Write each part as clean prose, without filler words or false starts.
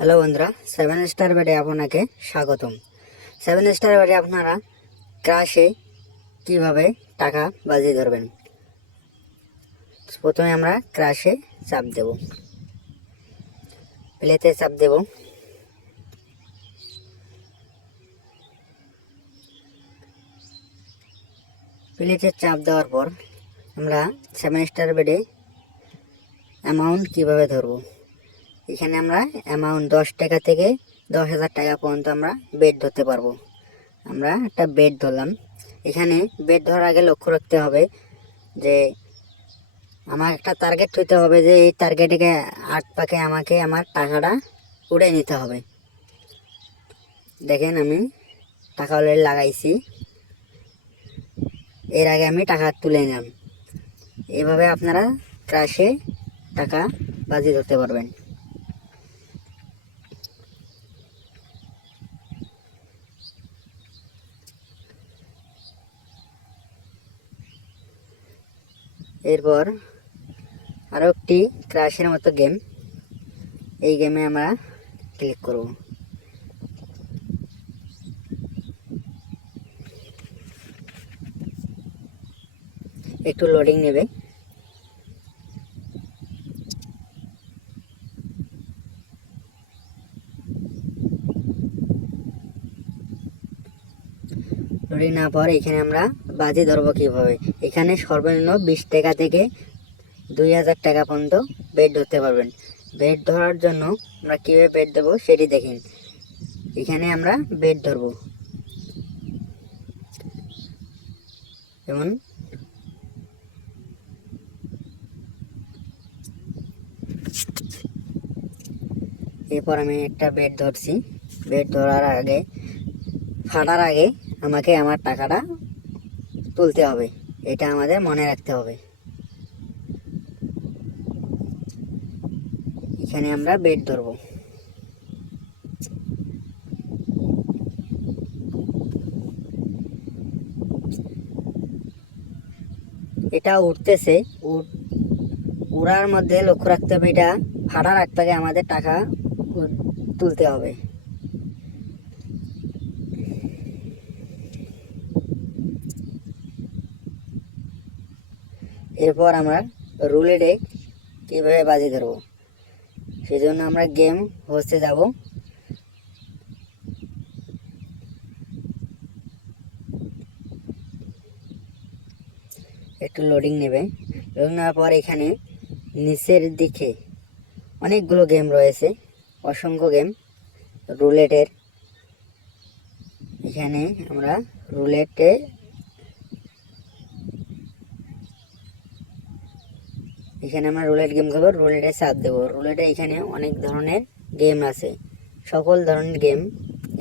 Hello বন্ধুরা, seven star বেডে আপনাকে স্বাগতম। সেভেন স্টার বেডে আপনারা ক্রাশে কিভাবে টাকা বাজি ধরবেন। প্রথমে আমরা ক্রাশে চাপ দেব, প্লেতে চাপ দেব। প্লেতে চাপ দেওয়ার পর আমরা সেভেন স্টার বেডে অ্যামাউন্ট কিভাবে ধরব। এখানে আমরা অ্যামাউন্ট 10 টাকা থেকে 10,000 টাকা পর্যন্ত আমরা বেড ধরতে পারবো। আমরা একটা বেড ধরলাম। এখানে বেড ধরার আগে লক্ষ্য রাখতে হবে যে আমার একটা টার্গেট হইতে হবে, যে এই টার্গেটে আট পাকে আমাকে আমার টাকাটা উড়ে নিতে হবে। দেখেন আমি টাকা অলরেডি লাগাইছি, এর আগে আমি টাকা তুলে নিলাম। এভাবে আপনারা ক্রাশে টাকা বাজি ধরতে পারবেন। এরপর আরও একটি ক্রাশের মতো গেম, এই গেমে আমরা ক্লিক করব। একটু লোডিং নেবে। লোডিং না পর এখানে আমরা বাজি ধরবো কীভাবে। এখানে সর্বনিম্ন 20 টাকা থেকে 2,000 টাকা পর্যন্ত বেড ধরতে পারবেন। বেড ধরার জন্য আমরা কীভাবে বেড দেবো সেটি দেখেন। এখানে আমরা বেড ধরবো, যেমন এরপর আমি একটা বেড ধরছি। বেড ধরার আগে, ফাটার আগে আমাকে আমার টাকাটা তুলতে হবে, এটা আমাদের মনে রাখতে হবে। এখানে আমরা বেড ধরবো। এটা উঠতেছে, উড়ার মধ্যে লক্ষ্য রাখতে হবে, এটা ফাটার আগ থেকে আমাদের টাকা তুলতে হবে। এরপর আমরা রুলেটে কীভাবে বাজি ধরবো সেজন্য আমরা গেম হোস্টে যাব। একটু লোডিং নেবে। লোডিং নেওয়ার পর এখানে নিচের দিকে অনেকগুলো গেম রয়েছে, অসংখ্য গেম রুলেটের। এখানে আমরা রুলেট গেম খেলবো। রুলেটে চাপ দেবো। রুলেটে এখানে অনেক ধরনের গেম আছে, সকল ধরনের গেম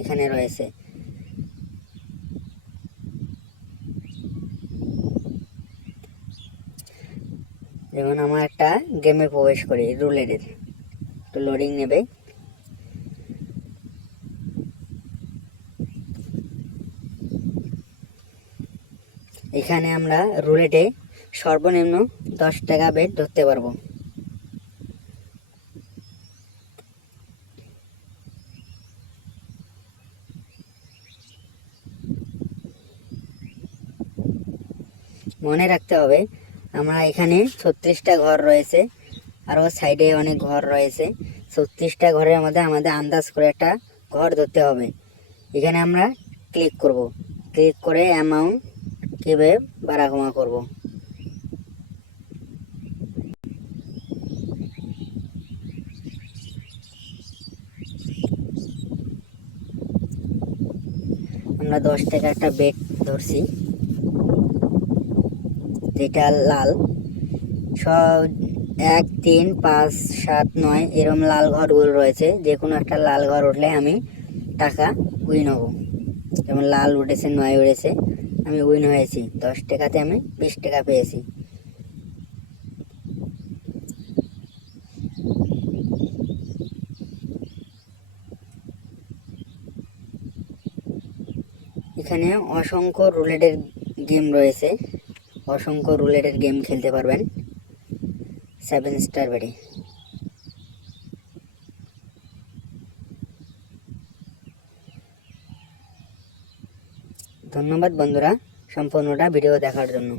এখানে রয়েছে। যেমন আমার একটা গেমে প্রবেশ করি রুলেটের, একটু লোডিং নেবে। এখানে আমরা রুলেটে সর্বনিম্ন 10 টাকা বেড ধরতে পারবো। মনে রাখতে হবে আমরা এখানে 36টা ঘর রয়েছে, আরও সাইডে অনেক ঘর রয়েছে। 36টা ঘরের মধ্যে আমাদের আন্দাজ করে একটা ঘর ধরতে হবে। এখানে আমরা ক্লিক করব, ক্লিক করে অ্যামাউন্ট কীভাবে বাড়া কমা করব। আমরা 10 টাকা একটা বেড ধরছি, যেটা লাল। সব 1, 3, 5, 7, 9 এরকম লাল ঘরগুলো রয়েছে। যে কোনো একটা লাল ঘর উঠলে আমি টাকা উইন হব। যেমন লাল উঠেছে, 9 উঠেছে, আমি উইন হয়েছি। 10 টাকাতে আমি 20 টাকা পেয়েছি। এখানে অসংখ্য রুলেটের গেম রয়েছে, অসংখ্য রুলেটের গেম খেলতে পারবেন 7 স্টার বেডে। ধন্যবাদ বন্ধুরা সম্পূর্ণটা ভিডিও দেখার জন্য।